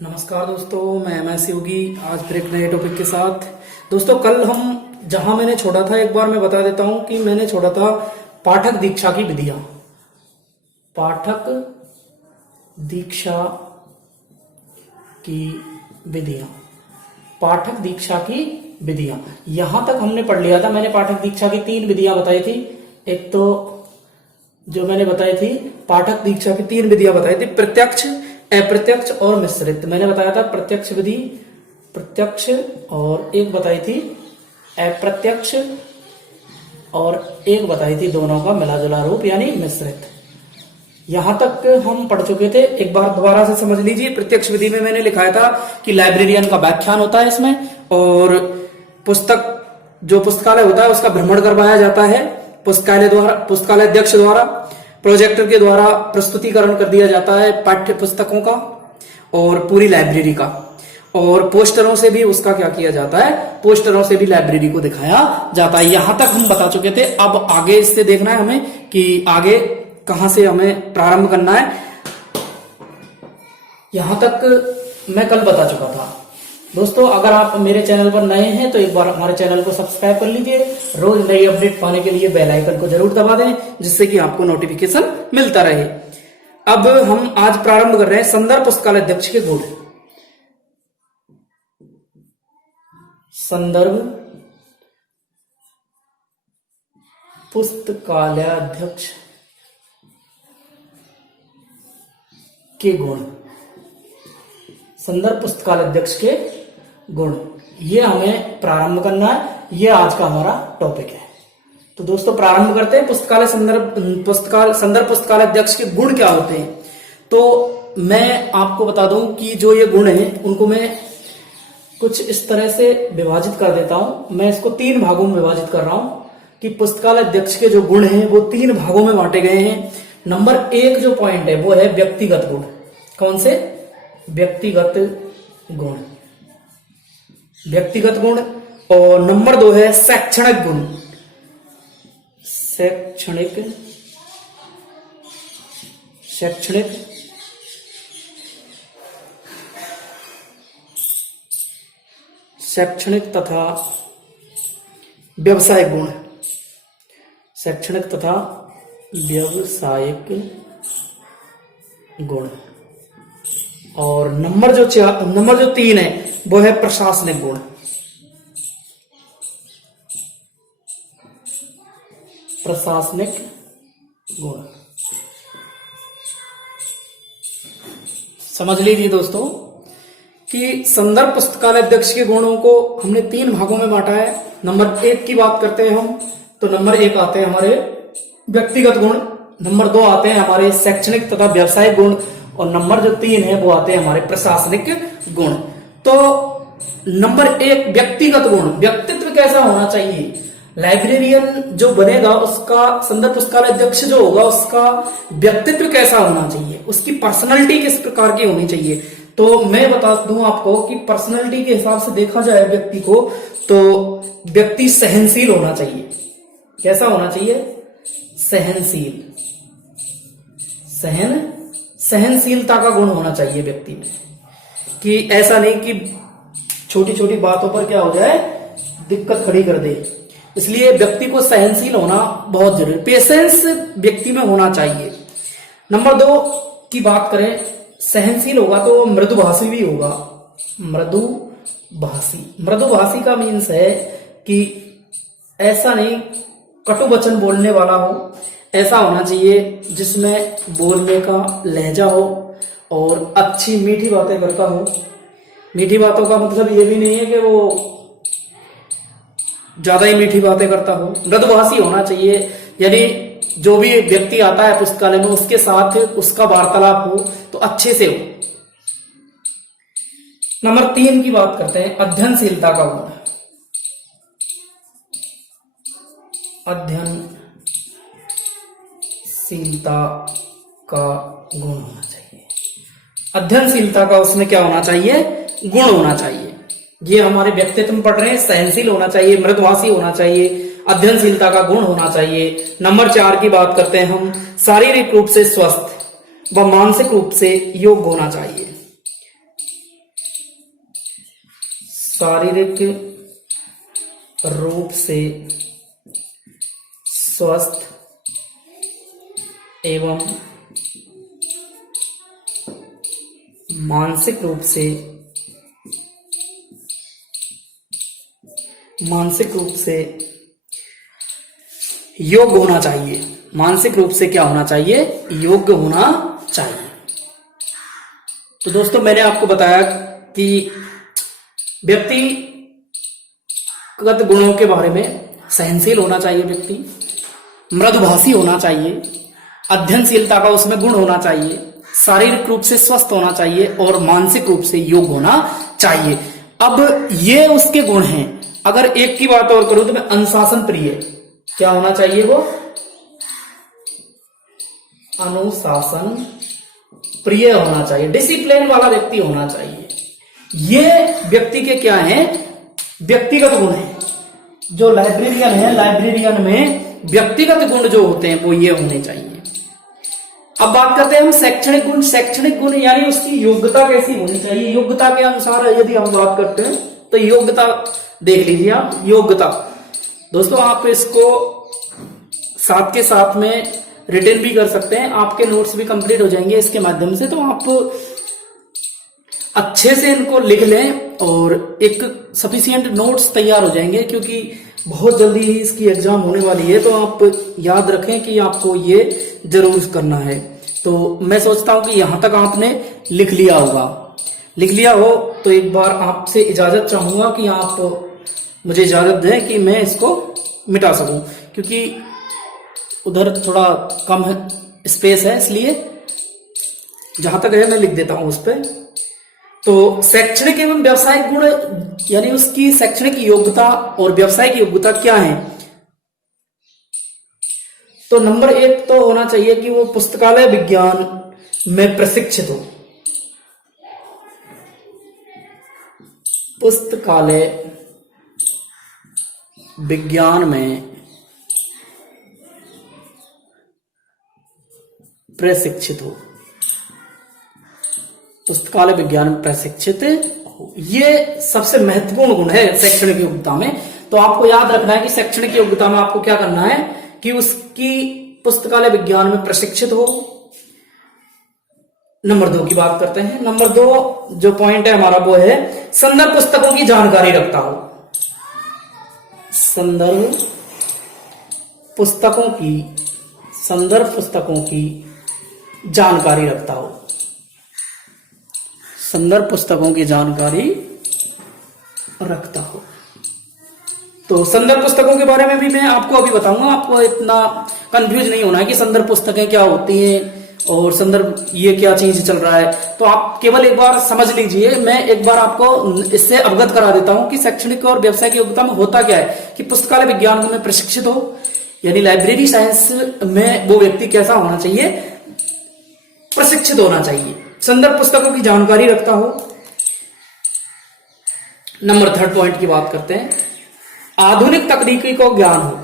नमस्कार दोस्तों, मैं एमएस योगी आज फिर एक नए टॉपिक के साथ। दोस्तों, कल हम जहां मैंने छोड़ा था, एक बार मैं बता देता हूं कि मैंने छोड़ा था पाठक दीक्षा की विधियां। पाठक दीक्षा की विधियां, पाठक दीक्षा की विधियां, यहां तक हमने पढ़ लिया था। मैंने पाठक दीक्षा की 3 विधियां बताई थी। एक तो जो मैंने बताई थी, पाठक दीक्षा की 3 विधियां बताई थी, प्रत्यक्ष, अप्रत्यक्ष और मिश्रित। मैंने बताया था प्रत्यक्ष विधि, प्रत्यक्ष, और एक बताई थी अप्रत्यक्ष, और एक बताई थी दोनों का मिला जुला रूप यानी मिश्रित। यहां तक हम पढ़ चुके थे। एक बार दोबारा से समझ लीजिए। प्रत्यक्ष विधि में मैंने लिखाया था कि लाइब्रेरियन का व्याख्यान होता है इसमें, और पुस्तक, जो पुस्तकालय होता है उसका भ्रमण करवाया जाता है पुस्तकालय द्वारा, पुस्तकालय अध्यक्ष द्वारा, प्रोजेक्टर के द्वारा प्रस्तुतिकरण कर दिया जाता है पाठ्य पुस्तकों का और पूरी लाइब्रेरी का, और पोस्टरों से भी उसका क्या किया जाता है, पोस्टरों से भी लाइब्रेरी को दिखाया जाता है। यहां तक हम बता चुके थे। अब आगे इससे देखना है हमें कि आगे कहां से हमें प्रारंभ करना है। यहां तक मैं कल बता चुका था। दोस्तों, अगर आप मेरे चैनल पर नए हैं तो एक बार हमारे चैनल को सब्सक्राइब कर लीजिए। रोज नई अपडेट पाने के लिए बेल आइकन को जरूर दबा दें, जिससे कि आपको नोटिफिकेशन मिलता रहे। अब हम आज प्रारंभ कर रहे हैं संदर्भ पुस्तकालय अध्यक्ष के गुण। संदर्भ पुस्तकालय अध्यक्ष के गुण, संदर्भ पुस्तकालय अध्यक्ष के गुण, ये हमें प्रारंभ करना है। ये आज का हमारा टॉपिक है। तो दोस्तों, प्रारंभ करते हैं। संदर्भ पुस्तकालय अध्यक्ष के गुण क्या होते हैं। तो मैं आपको बता दूं कि जो ये गुण हैं उनको मैं कुछ इस तरह से विभाजित कर देता हूं। मैं इसको 3 भागों में विभाजित कर रहा हूं कि पुस्तकालय अध्यक्ष के जो गुण हैं वो 3 भागों में बांटे गए हैं। नंबर 1 जो पॉइंट है वो है व्यक्तिगत गुण। कौन से? व्यक्तिगत गुण, व्यक्तिगत गुण। और नंबर 2 है शैक्षणिक गुण, शैक्षणिक तथा व्यवसायिक गुण, शैक्षणिक तथा व्यवसायिक गुण। और नंबर जो 3 है वो है प्रशासनिक गुण, प्रशासनिक गुण। समझ लीजिए दोस्तों कि संदर्भ पुस्तकालय अध्यक्ष के गुणों को हमने 3 भागों में बांटा है। नंबर 1 की बात करते हैं हम, तो नंबर 1 आते हैं हमारे व्यक्तिगत गुण, नंबर 2 आते हैं हमारे शैक्षणिक तथा व्यवसायिक गुण, और नंबर जो 3 है वो आते हैं हमारे प्रशासनिक गुण। तो नंबर 1 व्यक्तिगत गुण, व्यक्तित्व कैसा होना चाहिए। लाइब्रेरियन जो बनेगा, उसका, संदर्भ पुस्तकालय अध्यक्ष जो होगा, उसका व्यक्तित्व कैसा होना चाहिए, उसकी पर्सनैलिटी किस प्रकार की होनी चाहिए। तो मैं बता दूं आपको कि पर्सनैलिटी के हिसाब से देखा जाए व्यक्ति को, तो व्यक्ति सहनशील होना चाहिए। कैसा होना चाहिए? सहनशील, सहनशीलता का गुण होना चाहिए व्यक्ति में, कि ऐसा नहीं कि छोटी छोटी बातों पर क्या हो जाए, दिक्कत खड़ी कर दे। इसलिए व्यक्ति को सहनशील होना बहुत जरूरी, पेशेंस व्यक्ति में होना चाहिए। नंबर 2 की बात करें, सहनशील होगा तो मृदुभाषी भी होगा। मृदुभाषी का मीन्स है कि ऐसा नहीं कटु वचन बोलने वाला हो, ऐसा होना चाहिए जिसमें बोलने का लहजा हो और अच्छी मीठी बातें करता हो। मीठी बातों का मतलब ये भी नहीं है कि वो ज्यादा ही मीठी बातें करता हो। मृदुभाषी होना चाहिए, यानी जो भी व्यक्ति आता है पुस्तकालय में उसके साथ उसका वार्तालाप हो तो अच्छे से हो। नंबर 3 की बात करते हैं, अध्ययनशीलता का गुण। अध्ययनशीलता का गुण होना चाहिए। अध्ययनशीलता का उसमें क्या होना चाहिए? गुण होना चाहिए। ये हमारे व्यक्तित्व में पढ़ रहे हैं। सहनशील होना चाहिए, मृदुभाषी होना चाहिए, अध्ययनशीलता का गुण होना चाहिए। नंबर 4 की बात करते हैं हम, शारीरिक रूप से स्वस्थ व मानसिक रूप से योग्य होना चाहिए। शारीरिक रूप से स्वस्थ एवं मानसिक रूप से योग्य होना चाहिए। मानसिक रूप से क्या होना चाहिए? योग्य होना चाहिए। तो दोस्तों मैंने आपको बताया कि व्यक्तिगत गुणों के बारे में सहनशील होना चाहिए व्यक्ति, मृदुभाषी होना चाहिए, अध्ययनशीलता का उसमें गुण होना चाहिए, शारीरिक रूप से स्वस्थ होना चाहिए और मानसिक रूप से योग्य होना चाहिए। अब ये उसके गुण हैं। अगर एक की बात और करूं तो मैं अनुशासन प्रिय, क्या होना चाहिए? वो अनुशासन प्रिय होना चाहिए, डिसिप्लिन वाला व्यक्ति होना चाहिए। ये व्यक्ति के क्या हैं? व्यक्तिगत गुण हैं। जो लाइब्रेरियन है, लाइब्रेरियन में व्यक्तिगत गुण जो होते हैं वो ये होने चाहिए। अब बात करते हैं हम शैक्षणिक गुण। शैक्षणिक गुण यानी उसकी योग्यता कैसी होनी चाहिए? योग्यता के अनुसार यदि हम बात करते हैं तो योग्यता देख लीजिए आप। योग्यता दोस्तों आप इसको साथ के साथ में रिटर्न भी कर सकते हैं, आपके नोट्स भी कंप्लीट हो जाएंगे इसके माध्यम से। तो आप अच्छे से इनको लिख लें और एक सफिशिएंट नोट्स तैयार हो जाएंगे, क्योंकि बहुत जल्दी ही इसकी एग्जाम होने वाली है। तो आप याद रखें कि आपको ये जरूर करना है। तो मैं सोचता हूं कि यहां तक आपने लिख लिया होगा। लिख लिया हो तो एक बार आपसे इजाजत चाहूंगा कि आप मुझे इजाजत दें कि मैं इसको मिटा सकूं, क्योंकि उधर थोड़ा कम है, स्पेस है, इसलिए जहां तक है मैं लिख देता हूं उस पर। तो शैक्षणिक एवं व्यावसायिक गुण यानी उसकी शैक्षणिक योग्यता और व्यावसायिक योग्यता क्या है? तो नंबर 1 तो होना चाहिए कि वो पुस्तकालय विज्ञान में प्रशिक्षित हो। पुस्तकालय विज्ञान में प्रशिक्षित हो। पुस्तकालय विज्ञान में प्रशिक्षित हो, ये सबसे महत्वपूर्ण गुण है शैक्षणिक योग्यता में। तो आपको याद रखना है कि शैक्षणिक योग्यता में आपको क्या करना है कि उसकी पुस्तकालय विज्ञान में प्रशिक्षित हो। नंबर 2 की बात करते हैं। नंबर 2 जो पॉइंट है हमारा वो है संदर्भ पुस्तकों की जानकारी रखता हो। संदर्भ पुस्तकों की जानकारी रखता हो। संदर्भ पुस्तकों की जानकारी रखता हो। तो संदर्भ पुस्तकों के बारे में भी मैं आपको अभी बताऊंगा। आपको इतना कंफ्यूज नहीं होना है कि संदर्भ पुस्तकें क्या होती हैं और संदर्भ ये क्या चीज चल रहा है। तो आप केवल एक बार समझ लीजिए। मैं एक बार आपको इससे अवगत करा देता हूं कि शैक्षणिक और व्यावसायिक योग्यता में होता क्या है कि पुस्तकालय विज्ञान में प्रशिक्षित हो, यानी लाइब्रेरी साइंस में वो व्यक्ति कैसा होना चाहिए? प्रशिक्षित होना चाहिए। संदर्भ पुस्तकों की जानकारी रखता हो। नंबर 3 पॉइंट की बात करते हैं। आधुनिक तकनीकी को ज्ञान हो।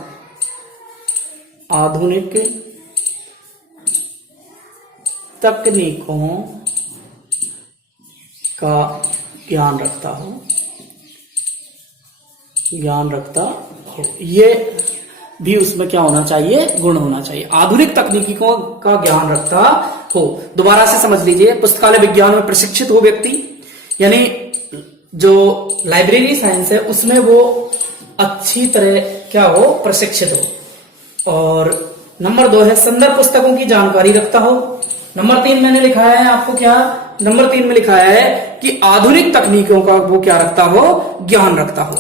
आधुनिक तकनीकों का ज्ञान रखता हो। ये भी उसमें क्या होना चाहिए? गुण होना चाहिए। आधुनिक तकनीकों का ज्ञान रखता हो। दोबारा से समझ लीजिए, पुस्तकालय विज्ञान में प्रशिक्षित हो व्यक्ति, यानी जो लाइब्रेरी साइंस है उसमें वो अच्छी तरह क्या हो? प्रशिक्षित हो। और नंबर 2 है संदर्भ पुस्तकों की जानकारी रखता हो। नंबर 3 मैंने लिखा है आपको क्या? नंबर 3 में लिखा है कि आधुनिक तकनीकों का वो क्या रखता हो? ज्ञान रखता हो।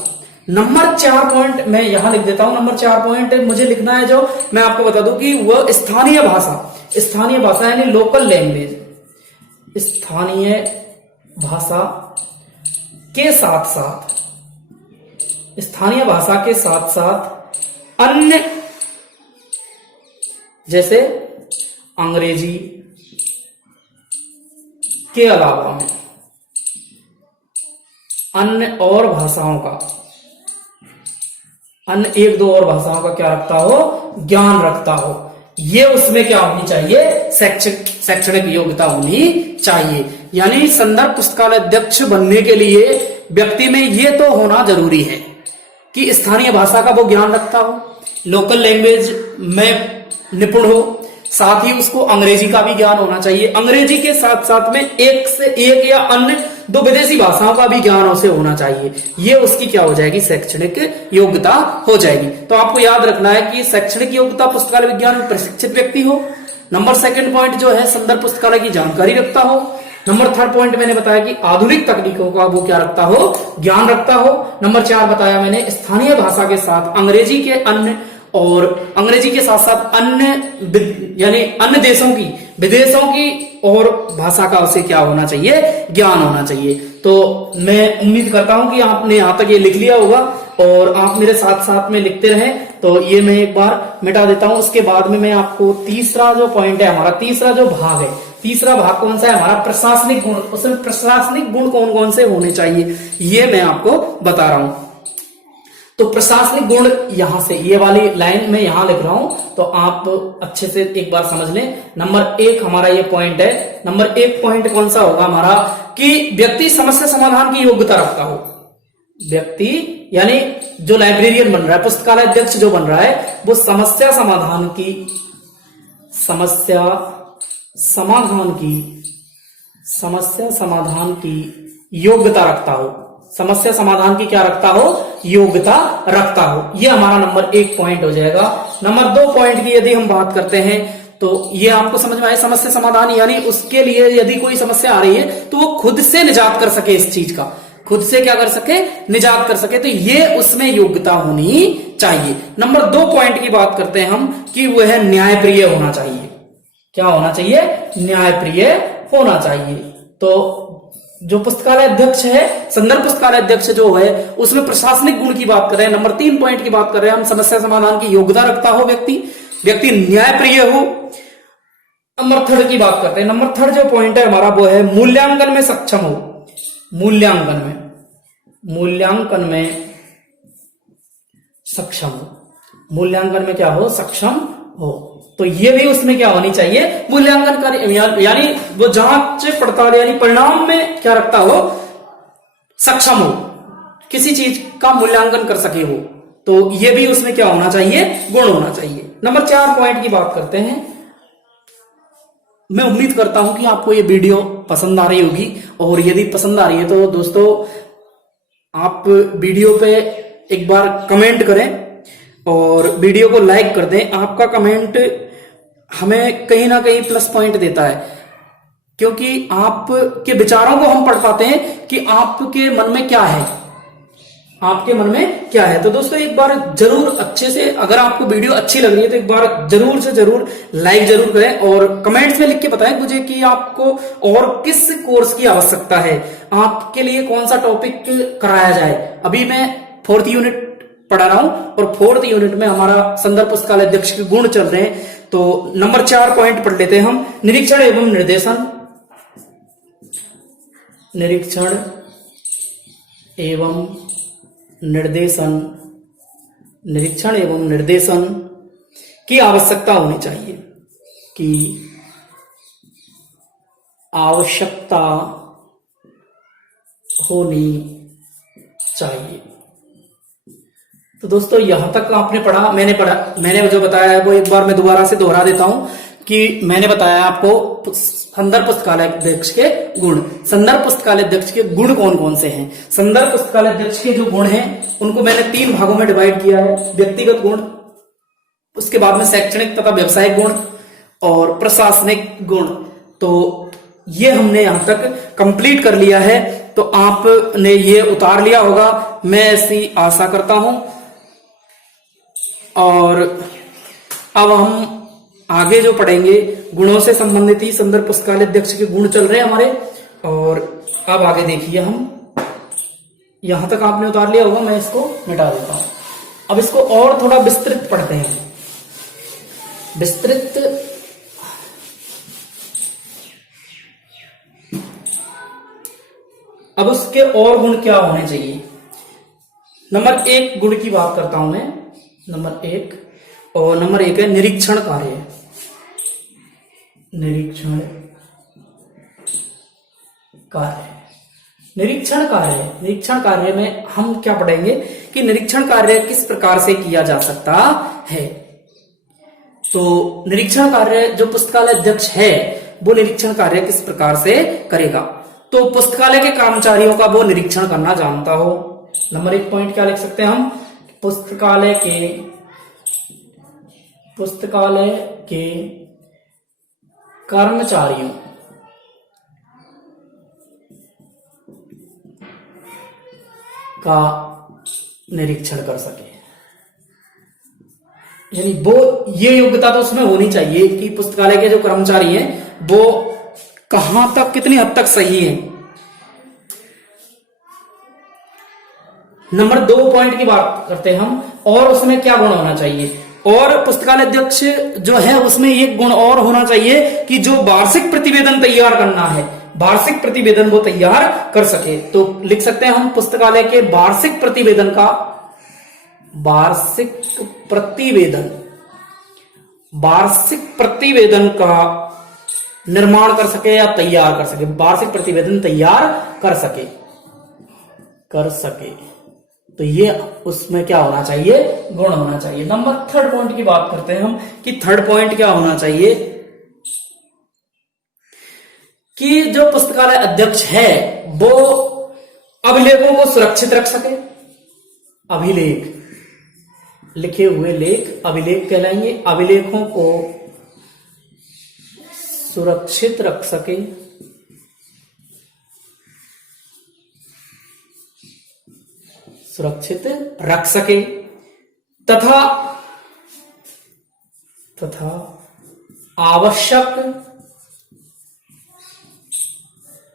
नंबर 4 पॉइंट मैं यहां लिख देता हूं। नंबर 4 पॉइंट मुझे लिखना है, जो मैं आपको बता दूं कि वह स्थानीय भाषा यानी लोकल लैंग्वेज, स्थानीय भाषा के साथ साथ अन्य जैसे अंग्रेजी के अलावा में अन्य 1-2 और भाषाओं का क्या रखता हो? ज्ञान रखता हो। ये उसमें क्या होनी चाहिए? शैक्षणिक योग्यता होनी चाहिए। यानी संदर्भ पुस्तकालय अध्यक्ष बनने के लिए व्यक्ति में ये तो होना जरूरी है कि स्थानीय भाषा का वो ज्ञान रखता हो, लोकल लैंग्वेज में निपुण हो, साथ ही उसको अंग्रेजी का भी ज्ञान होना चाहिए। अंग्रेजी के साथ साथ में एक से एक या अन्य 2 विदेशी भाषाओं का भी ज्ञान उसे होना चाहिए। ये उसकी क्या हो जाएगी, शैक्षणिक योग्यता हो जाएगी। तो आपको याद रखना है कि शैक्षणिक योग्यता पुस्तकालय विज्ञान में प्रशिक्षित व्यक्ति हो। नंबर 2 पॉइंट जो है संदर्भ पुस्तकालय की जानकारी रखता हो। नंबर 3 पॉइंट मैंने बताया कि आधुनिक तकनीकों का वो क्या रखता हो, ज्ञान रखता हो। नंबर 4 बताया मैंने स्थानीय भाषा के साथ अंग्रेजी के अन्य और अंग्रेजी के साथ साथ अन्य यानी अन्य देशों की, विदेशों की और भाषा का उसे क्या होना चाहिए, ज्ञान होना चाहिए। तो मैं उम्मीद करता हूं कि आपने यहां तक ये लिख लिया होगा और आप मेरे साथ साथ में लिखते रहें। तो ये मैं एक बार मिटा देता हूं, उसके बाद में मैं आपको तीसरा जो पॉइंट है हमारा, तीसरा जो भाग है, तीसरा भाग कौन सा है हमारा, प्रशासनिक गुण। उसमें प्रशासनिक गुण कौन कौन से होने चाहिए ये मैं आपको बता रहा हूं। तो प्रशासनिक गुण यहां से ये वाली लाइन में यहां लिख रहा हूं, तो आप अच्छे से एक बार समझ लें। नंबर 1 हमारा ये पॉइंट है। नंबर 1 पॉइंट कौन सा होगा हमारा, कि व्यक्ति समस्या समाधान की योग्यता रखता हो। व्यक्ति यानी जो लाइब्रेरियन बन रहा है, पुस्तकालय अध्यक्ष जो बन रहा है, वो समस्या समाधान की योग्यता रखता हो। समस्या समाधान की क्या रखता हो, योग्यता रखता हो। ये हमारा नंबर 1 पॉइंट हो जाएगा। नंबर 2 पॉइंट की यदि हम बात करते हैं तो ये आपको समझ में आए, समस्या समाधान यानी उसके लिए यदि कोई समस्या आ रही है तो वो खुद से निजात कर सके, इस चीज का खुद से क्या कर सके, निजात कर सके। तो ये उसमें योग्यता होनी चाहिए। नंबर 2 पॉइंट की बात करते हैं हम कि वह न्यायप्रिय होना चाहिए। क्या होना चाहिए, न्यायप्रिय होना चाहिए। तो जो पुस्तकालय अध्यक्ष है, संदर्भ पुस्तकालय अध्यक्ष जो है, उसमें प्रशासनिक गुण की बात कर रहे हैं। नंबर 3 पॉइंट की बात कर रहे हैं हम, समस्या समाधान की योग्यता रखता हो व्यक्ति न्यायप्रिय हो। नंबर 3 की बात करते हैं। नंबर 3 जो पॉइंट है हमारा वो है मूल्यांकन में सक्षम हो। मूल्यांकन में सक्षम हो। मूल्यांकन में क्या हो, सक्षम हो। तो ये भी उसमें क्या होनी चाहिए, मूल्यांकन कार्य यानी वो जांच पड़ताल यानी परिणाम में क्या रखता हो, सक्षम हो, किसी चीज का मूल्यांकन कर सके वो। तो ये भी उसमें क्या होना चाहिए, गुण होना चाहिए। नंबर 4 पॉइंट की बात करते हैं। मैं उम्मीद करता हूं कि आपको ये वीडियो पसंद आ रही होगी, और यदि पसंद आ रही है तो दोस्तों आप वीडियो पे एक बार कमेंट करें और वीडियो को लाइक कर दें। आपका कमेंट हमें कहीं ना कहीं प्लस पॉइंट देता है, क्योंकि आपके विचारों को हम पढ़ पाते हैं कि आपके मन में क्या है, आपके मन में क्या है। तो दोस्तों एक बार जरूर अच्छे से, अगर आपको वीडियो अच्छी लग रही है तो एक बार जरूर से जरूर लाइक जरूर करें और कमेंट्स में लिख के बताएं मुझे कि आपको और किस कोर्स की आवश्यकता है, आपके लिए कौन सा टॉपिक कराया जाए। अभी मैं 4th यूनिट पढ़ा रहा हूं और 4th यूनिट में हमारा संदर्भ पुस्तकालय अध्यक्ष के गुण चल रहे हैं। तो नंबर 4 पॉइंट पढ़ लेते हैं हम। निरीक्षण एवं निर्देशन, निरीक्षण एवं निर्देशन की आवश्यकता होनी चाहिए, की आवश्यकता होनी चाहिए। तो दोस्तों यहां तक आपने पढ़ा, मैंने जो बताया है वो एक बार मैं दोबारा से दोहरा देता हूं कि मैंने बताया आपको संदर्भ पुस्तकालय अध्यक्ष के गुण। संदर्भ पुस्तकालय अध्यक्ष के गुण कौन कौन से हैं। संदर्भ पुस्तकालय अध्यक्ष के जो गुण हैं उनको मैंने 3 भागों में डिवाइड किया है, व्यक्तिगत गुण, उसके बाद में शैक्षणिक तथा व्यवसायिक गुण और प्रशासनिक गुण। तो ये हमने यहां तक कंप्लीट कर लिया है। तो आपने ये उतार लिया होगा, मैं ऐसी आशा करता हूं। और अब हम आगे जो पढ़ेंगे गुणों से संबंधित ही संदर्भ पुस्तकालय अध्यक्ष के गुण चल रहे हैं हमारे। और अब आगे देखिए, हम यहां तक आपने उतार लिया होगा, मैं इसको मिटा देता हूं। अब इसको और थोड़ा विस्तृत पढ़ते हैं। विस्तृत अब उसके और गुण क्या होने चाहिए। नंबर 1 गुण की बात करता हूं मैं, नंबर 1 और नंबर 1 है निरीक्षण कार्य। निरीक्षण कार्य निरीक्षण कार्य में हम क्या पढ़ेंगे कि निरीक्षण कार्य किस प्रकार से किया जा सकता है। तो निरीक्षण कार्य जो पुस्तकालय अध्यक्ष है वो निरीक्षण कार्य किस प्रकार से करेगा, तो पुस्तकालय के कर्मचारियों का वो निरीक्षण करना जानता हो। नंबर 1 पॉइंट क्या लिख सकते हैं हम, पुस्तकालय के कर्मचारियों का निरीक्षण कर सके। यानी वो ये योग्यता तो उसमें होनी चाहिए कि पुस्तकालय के जो कर्मचारी हैं वो कहां तक कितनी हद तक सही है। नंबर 2 पॉइंट की बात करते हैं हम, और उसमें क्या गुण होना चाहिए, और पुस्तकालय अध्यक्ष जो है उसमें एक गुण और होना चाहिए कि जो वार्षिक प्रतिवेदन तैयार करना है, वार्षिक प्रतिवेदन वो तैयार कर सके। तो लिख सकते हैं हम पुस्तकालय के वार्षिक प्रतिवेदन का निर्माण कर सके या तैयार कर सके, वार्षिक प्रतिवेदन तैयार कर सके। तो ये उसमें क्या होना चाहिए, गुण होना चाहिए। नंबर 3 पॉइंट की बात करते हैं हम कि 3 पॉइंट क्या होना चाहिए कि जो पुस्तकालय अध्यक्ष है वो अभिलेखों को सुरक्षित रख सके। अभिलेख, लिखे हुए लेख अभिलेख कहलाएंगे, अभिलेखों को सुरक्षित रख सके, तथा आवश्यक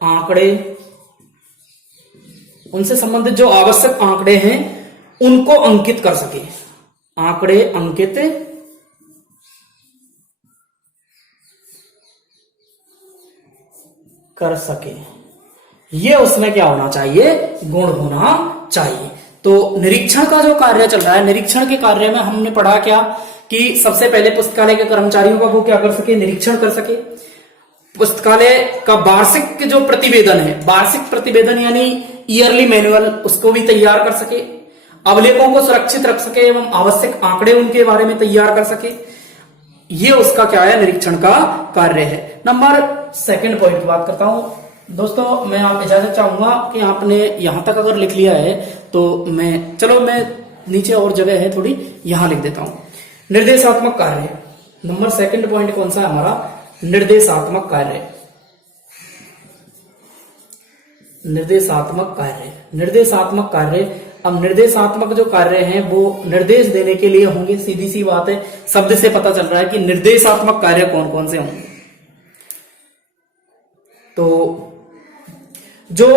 आंकड़े, उनसे संबंधित जो आवश्यक आंकड़े हैं उनको अंकित कर सके, आंकड़े अंकित कर सके। ये उसमें क्या होना चाहिए, गुण होना चाहिए। तो निरीक्षण का जो कार्य चल रहा है, निरीक्षण के कार्य में हमने पढ़ा क्या कि सबसे पहले पुस्तकालय के कर्मचारियों का वो क्या कर सके, निरीक्षण कर सके। पुस्तकालय का वार्षिक जो प्रतिवेदन है, वार्षिक प्रतिवेदन यानी ईयरली मैनुअल, उसको भी तैयार कर सके, अभिलेखों को सुरक्षित रख सके एवं आवश्यक आंकड़े उनके बारे में तैयार कर सके। ये उसका क्या है, निरीक्षण का कार्य है। नंबर 2 पॉइंट की बात करता हूं दोस्तों, मैं आप इजाजत चाहूंगा कि आपने यहां तक अगर लिख लिया है तो मैं नीचे और जगह है थोड़ी, यहां लिख देता हूं। निर्देशात्मक कार्य, नंबर 2 पॉइंट कौन सा है हमारा, निर्देशात्मक कार्य। अब निर्देशात्मक जो कार्य हैं वो निर्देश देने के लिए होंगे, सीधी सी बात है, शब्द से पता चल रहा है कि निर्देशात्मक कार्य कौन कौन से होंगे। तो जो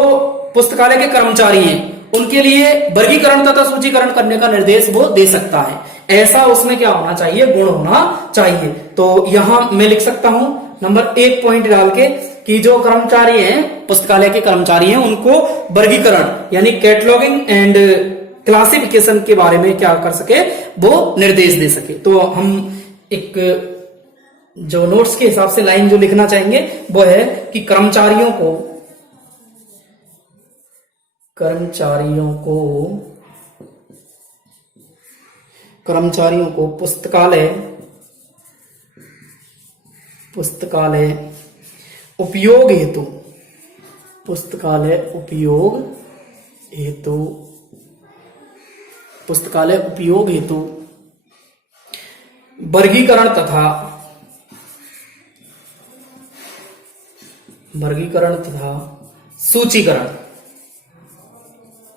पुस्तकालय के कर्मचारी हैं उनके लिए वर्गीकरण तथा सूचीकरण करने का निर्देश वो दे सकता है, ऐसा उसमें क्या होना चाहिए, गुण होना चाहिए। तो यहां मैं लिख सकता हूं नंबर 1 पॉइंट डाल के कि जो कर्मचारी हैं, पुस्तकालय के कर्मचारी हैं, उनको वर्गीकरण यानी कैटलॉगिंग एंड क्लासिफिकेशन के बारे में क्या कर सके, वो निर्देश दे सके। तो हम एक जो नोट्स के हिसाब से लाइन जो लिखना चाहेंगे वो है कि कर्मचारियों को पुस्तकालय उपयोग हेतु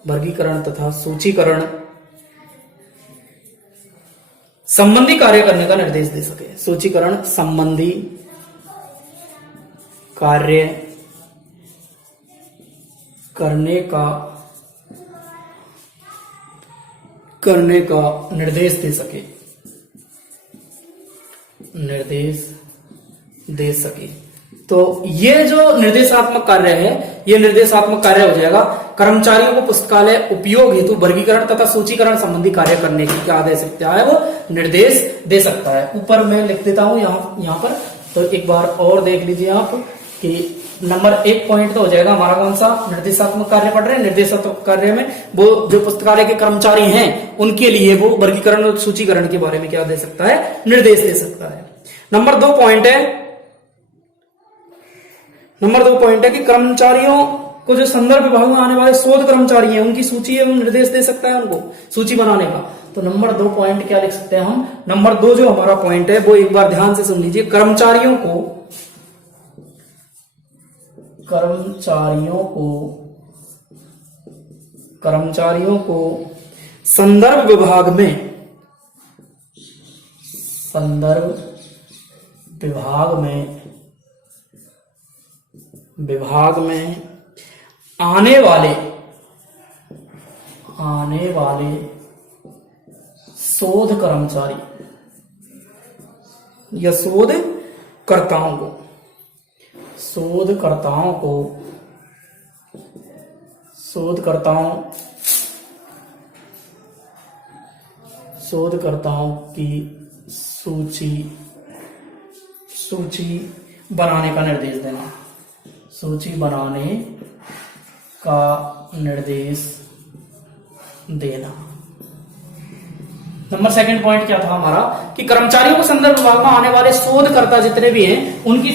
वर्गीकरण तथा सूचीकरण संबंधी कार्य करने का निर्देश दे सके। सूचीकरण संबंधी कार्य करने का निर्देश दे सके। तो ये जो निर्देशात्मक कार्य है, ये निर्देशात्मक कार्य हो जाएगा कर्मचारियों को पुस्तकालय उपयोग हेतु वर्गीकरण तथा सूचीकरण संबंधी कार्य करने की क्या दे सकता है, वो निर्देश दे सकता है। ऊपर मैं लिख देता हूं यहां पर, तो एक बार और देख लीजिए आप कि नंबर 1 पॉइंट तो हो जाएगा हमारा कौन सा, निर्देशात्मक कार्य पढ़ रहे हैं। निर्देशात्मक कार्य में वो जो पुस्तकालय के कर्मचारी हैं उनके लिए वो वर्गीकरण और सूचीकरण के बारे में क्या दे सकता है, निर्देश दे सकता है। नंबर 2 पॉइंट है कि कर्मचारियों को जो संदर्भ विभाग में आने वाले शोध कर्मचारी हैं उनकी सूची एवं निर्देश दे सकता है उनको सूची बनाने का। तो नंबर 2 पॉइंट क्या लिख सकते हैं हम, नंबर 2 जो हमारा पॉइंट है वो एक बार ध्यान से सुन लीजिए। कर्मचारियों को संदर्भ विभाग में आने वाले शोध कर्मचारी या शोधकर्ताओं की सूची बनाने का निर्देश देना, सूची बनाने का निर्देश देना। नंबर 2 पॉइंट क्या था हमारा कि कर्मचारियों को संदर्भ विभाग में आने वाले शोधकर्ता जितने भी हैं उनकी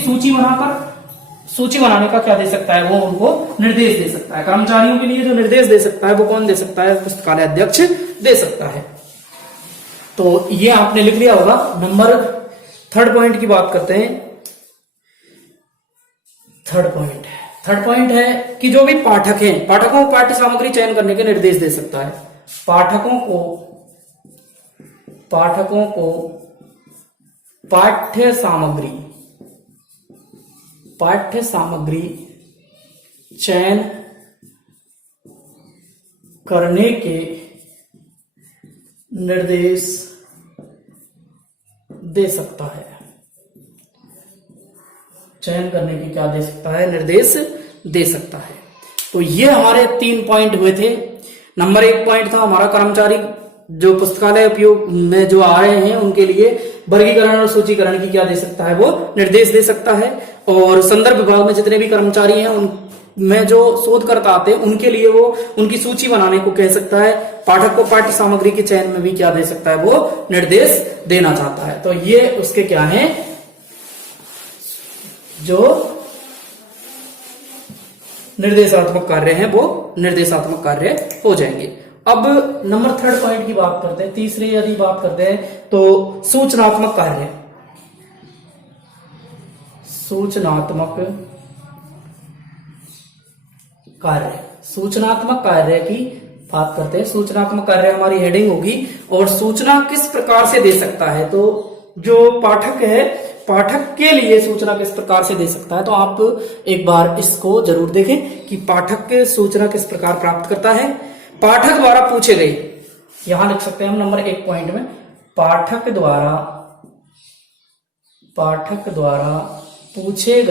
सूची बनाने का क्या दे सकता है, वो उनको निर्देश दे सकता है। कर्मचारियों के लिए जो निर्देश दे सकता है वो कौन दे सकता है, पुस्तकालय अध्यक्ष दे सकता है। तो ये आपने लिख लिया होगा। नंबर 3 पॉइंट की बात करते हैं। 3 पॉइंट है कि जो भी पाठक हैं पाठकों को पाठ्य सामग्री चयन करने के निर्देश दे सकता है। पाठकों को पाठ्य सामग्री चयन करने के निर्देश दे सकता है। चयन करने की क्या दे सकता है, निर्देश दे सकता है। तो ये हमारे 3 पॉइंट हुए थे। नंबर 1 पॉइंट था हमारा कर्मचारी जो पुस्तकालय उपयोग में जो आ रहे हैं उनके लिए वर्गीकरण और सूचीकरण की क्या दे सकता है, वो निर्देश दे सकता है। और संदर्भ विभाग में जितने भी कर्मचारी हैं उनमें जो शोधकर्ता आते हैं उनके लिए वो उनकी सूची बनाने को कह सकता है। पाठक को पाठ्य सामग्री के चयन में भी क्या दे सकता है, वो निर्देश देना चाहता है। तो ये उसके क्या है, जो निर्देशात्मक कार्य हैं वो निर्देशात्मक कार्य हो जाएंगे। अब नंबर 3 पॉइंट की बात करते हैं। तीसरी यदि बात करते हैं तो सूचनात्मक कार्य की बात करते हैं। सूचनात्मक कार्य हमारी हेडिंग होगी और सूचना किस प्रकार से दे सकता है। तो जो पाठक है पाठक के लिए सूचना किस प्रकार से दे सकता है, तो आप एक बार इसको जरूर देखें कि पाठक सूचना किस प्रकार प्राप्त करता है। पाठक द्वारा पूछे गए, यहां लिख सकते हैं हम नंबर 1 पॉइंट में, पाठक द्वारा पूछे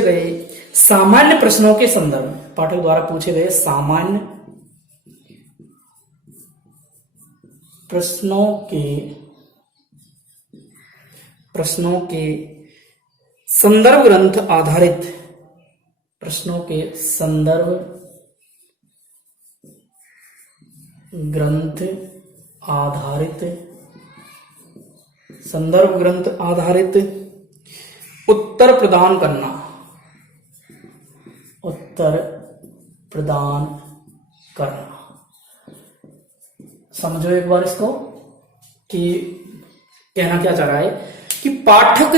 गए सामान्य प्रश्नों के संदर्भ में, पाठक द्वारा पूछे गए सामान्य प्रश्नों के संदर्भ ग्रंथ आधारित उत्तर प्रदान करना। समझो एक बार इसको कि कहना क्या चाह रहा है कि पाठक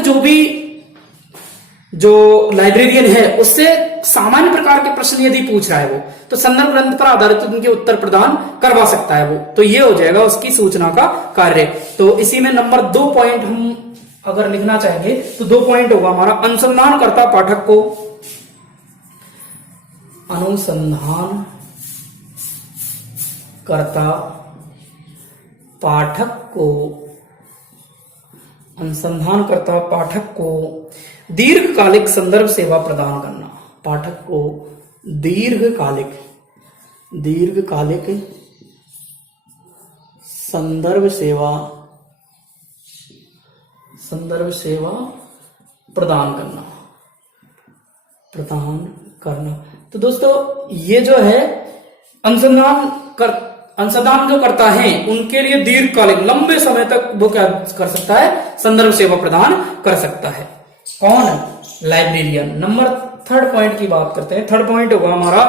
जो लाइब्रेरियन है उससे सामान्य प्रकार के प्रश्न यदि पूछ रहा है वो, तो संदर्भ ग्रंथ पर आधारित उनके उत्तर प्रदान करवा सकता है वो। तो ये हो जाएगा उसकी सूचना का कार्य। तो इसी में नंबर 2 पॉइंट हम अगर लिखना चाहेंगे तो 2 पॉइंट होगा हमारा, अनुसंधानकर्ता पाठक को दीर्घकालिक संदर्भ सेवा प्रदान करना। पाठक को दीर्घकालिक संदर्भ सेवा प्रदान करना, प्रदान करना। तो दोस्तों ये जो है अंशदान जो करता है उनके लिए दीर्घकालिक लंबे समय तक वो क्या कर सकता है, संदर्भ सेवा प्रदान कर सकता है। कौन? लाइब्रेरियन। नंबर थर्ड पॉइंट की बात करते हैं। थर्ड पॉइंट होगा हमारा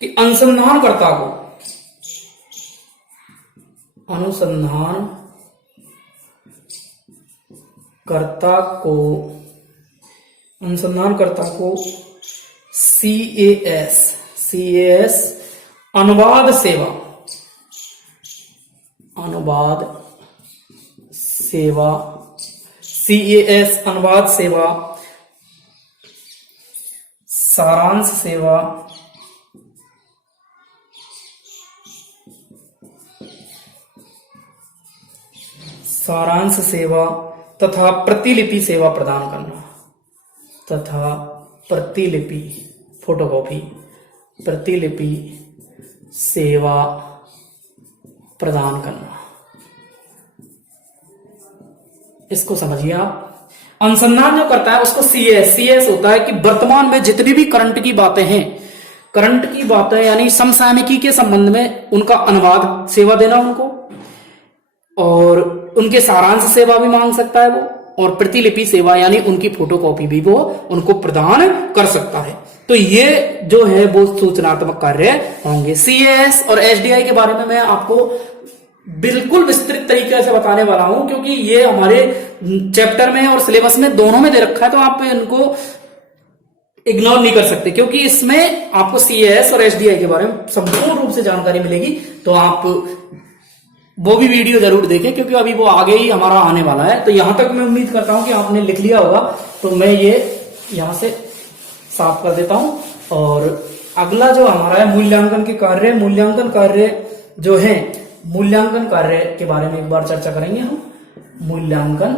कि अनुसंधानकर्ता को CAS अनुवाद सेवा CAS अनुवाद सेवा, सारांश सेवा तथा प्रतिलिपि सेवा प्रदान करना, फोटोकॉपी प्रतिलिपि सेवा प्रदान करना। इसको समझिए आप। अनुसंधान जो करता है उसको CAS होता है कि वर्तमान में जितनी भी करंट की बातें यानी समसामयिकी के संबंध में उनका अनुवाद सेवा देना उनको, और उनके सारांश सेवा भी मांग सकता है वो, और प्रतिलिपि सेवा यानी उनकी फोटोकॉपी भी वो उनको प्रदान कर सकता है। तो ये जो है वो सूचनात्मक कार्य होंगे। CAS और SDI के बारे में मैं आपको बिल्कुल विस्तृत तरीके से बताने वाला हूं, क्योंकि ये हमारे चैप्टर में और सिलेबस में दोनों में दे रखा है, तो आप इनको इग्नोर नहीं कर सकते, क्योंकि इसमें आपको CAS और SDI के बारे में संपूर्ण रूप से जानकारी मिलेगी। तो आप वो भी वीडियो जरूर देखें, क्योंकि अभी वो आगे ही हमारा आने वाला है। तो यहां तक मैं उम्मीद करता हूं कि आपने लिख लिया होगा, तो मैं ये यहां से साफ कर देता हूं। और अगला जो हमारा है मूल्यांकन कार्य के बारे में एक बार चर्चा करेंगे हम। मूल्यांकन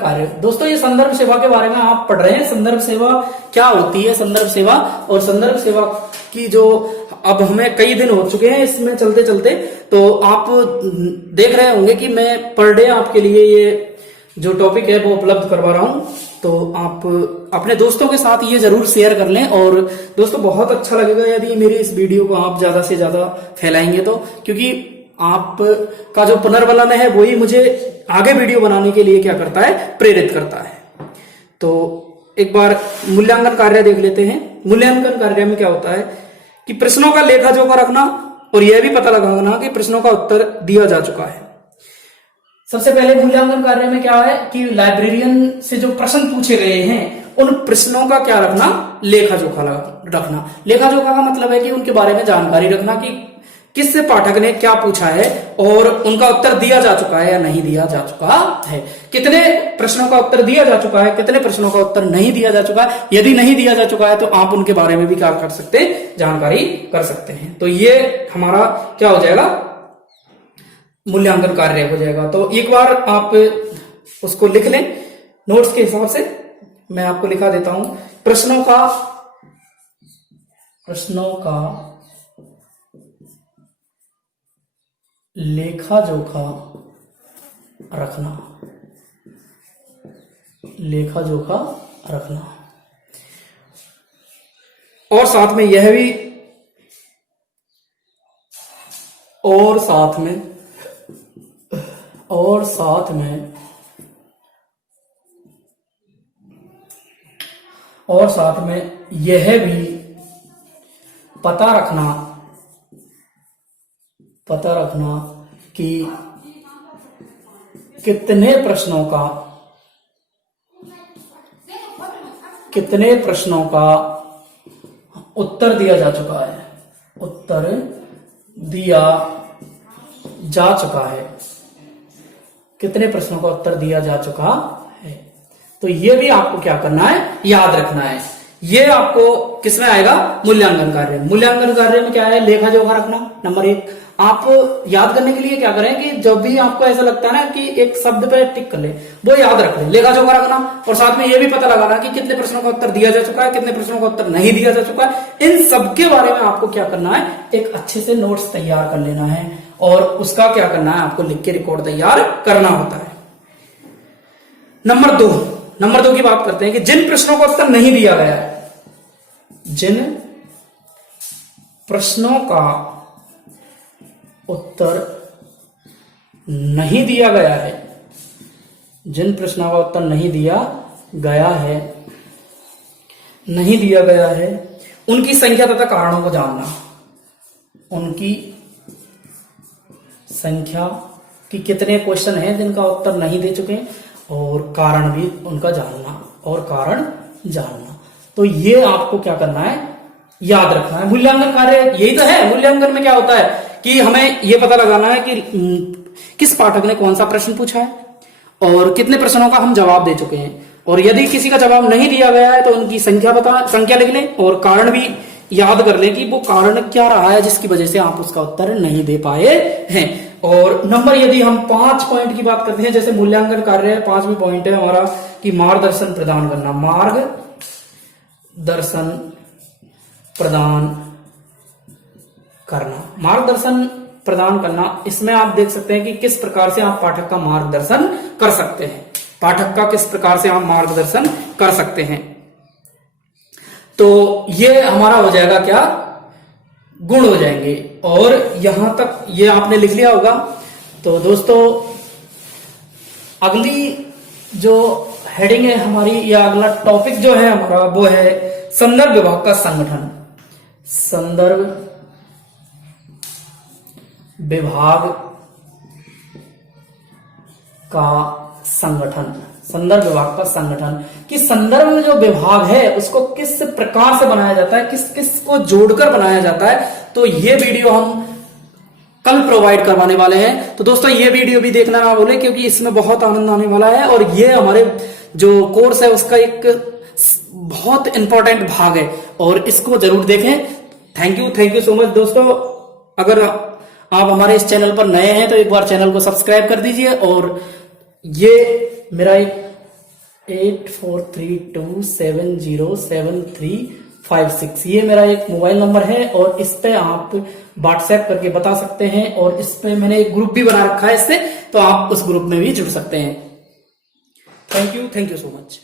कार्य दोस्तों, ये संदर्भ सेवा के बारे में आप पढ़ रहे हैं। संदर्भ सेवा क्या होती है, संदर्भ सेवा और संदर्भ सेवा की जो अब हमें कई दिन हो चुके हैं इसमें चलते चलते, तो आप देख रहे होंगे कि मैं पर डे आपके लिए ये जो टॉपिक है वो उपलब्ध करवा रहा हूं। तो आप अपने दोस्तों के साथ ये जरूर शेयर कर लें। और दोस्तों बहुत अच्छा लगेगा यदि मेरी इस वीडियो को आप ज्यादा से ज्यादा फैलाएंगे, तो क्योंकि आप का जो पुनर्बलन है वही मुझे आगे वीडियो बनाने के लिए क्या करता है, प्रेरित करता है। तो एक बार मूल्यांकन कार्य देख लेते हैं। मूल्यांकन कार्य में क्या होता है कि प्रश्नों का लेखा जोखा रखना और यह भी पता लगाना कि प्रश्नों का उत्तर दिया जा चुका है। सबसे पहले मूल्यांकन कार्य में क्या है कि लाइब्रेरियन से जो प्रश्न पूछे गए हैं उन प्रश्नों का क्या रखना, लेखा जोखा रखना। लेखा जोखा का मतलब है कि उनके बारे में जानकारी रखना कि किससे पाठक ने क्या पूछा है और उनका उत्तर दिया जा चुका है या नहीं दिया जा चुका है, कितने प्रश्नों का उत्तर दिया जा चुका है, कितने प्रश्नों का उत्तर नहीं दिया जा चुका है। यदि नहीं दिया जा चुका है तो आप उनके बारे में भी क्या कर सकते हैं, जानकारी कर सकते हैं। तो ये हमारा क्या हो जाएगा, मूल्यांकन कार्य हो जाएगा। तो एक बार आप उसको लिख लें नोट्स के हिसाब से। मैं आपको लिखा देता हूं, प्रश्नों का लेखा जोखा रखना और साथ में यह भी, और साथ में यह भी पता रखना कि कितने प्रश्नों का उत्तर दिया जा चुका है, कितने प्रश्नों का उत्तर दिया जा चुका है। तो ये भी आपको क्या करना है, याद रखना है। ये आपको किसमें आएगा, मूल्यांकन कार्य। मूल्यांकन कार्य में क्या है, लेखा जोखा रखना। नंबर 1, आप याद करने के लिए क्या करें कि जब भी आपको ऐसा लगता है ना कि एक शब्द पे टिक कर ले, वो याद रख ले, लेखा जोखा रखना। और साथ में ये भी पता लगाना कि कितने प्रश्नों का उत्तर दिया जा चुका है, कितने प्रश्नों का उत्तर नहीं दिया जा चुका है। इन सबके बारे में आपको क्या करना है, एक अच्छे से नोट्स तैयार कर लेना है। और उसका क्या करना है, आपको लिख के रिकॉर्ड तैयार करना होता है। नंबर दो की बात करते हैं कि जिन प्रश्नों का उत्तर नहीं दिया गया है, जिन प्रश्नों का उत्तर नहीं दिया गया है, जिन प्रश्नों का उत्तर नहीं दिया गया है, उनकी संख्या तथा कारणों को जानना, उनकी संख्या कि कितने क्वेश्चन हैं जिनका उत्तर नहीं दे चुके, और कारण भी उनका जानना। तो ये आपको क्या करना है, याद रखना है। मूल्यांकन कार्य यही तो है। मूल्यांकन में क्या होता है कि हमें यह पता लगाना है कि किस पाठक ने कौन सा प्रश्न पूछा है और कितने प्रश्नों का हम जवाब दे चुके हैं, और यदि किसी का जवाब नहीं दिया गया है तो उनकी संख्या लिख लें और कारण भी याद कर लें कि वो कारण क्या रहा है जिसकी वजह से आप उसका उत्तर नहीं दे पाए हैं। और नंबर, यदि हम 5 पॉइंट की बात करते हैं, जैसे मूल्यांकन कार्य है, 5वीं पॉइंट है हमारा कि मार्गदर्शन प्रदान करना। मार्गदर्शन प्रदान करना, इसमें आप देख सकते हैं कि किस प्रकार से आप पाठक का मार्गदर्शन कर सकते हैं, तो ये हमारा हो जाएगा क्या, गुण हो जाएंगे। और यहां तक ये आपने लिख लिया होगा। तो दोस्तों, अगली जो हेडिंग है हमारी, या अगला टॉपिक जो है हमारा, वो है संदर्भ विभाग का संगठन। संदर्भ विभाग का संगठन कि संदर्भ जो विभाग है उसको किस प्रकार से बनाया जाता है, किस किस को जोड़कर बनाया जाता है। तो ये वीडियो हम कल प्रोवाइड करवाने वाले हैं। तो दोस्तों, ये वीडियो भी देखना ना भूलें, क्योंकि इसमें बहुत आनंद आने वाला है और ये हमारे जो कोर्स है उसका एक बहुत इंपॉर्टेंट भाग है, और इसको जरूर देखें। थैंक यू सो मच दोस्तों। अगर आप हमारे इस चैनल पर नए हैं तो एक बार चैनल को सब्सक्राइब कर दीजिए। और ये मेरा एक 8432707356 ये मेरा एक मोबाइल नंबर है, और इस पे आप व्हाट्सएप करके बता सकते हैं, और इस पे मैंने एक ग्रुप भी बना रखा है इससे, तो आप उस ग्रुप में भी जुड़ सकते हैं। Thank you so much.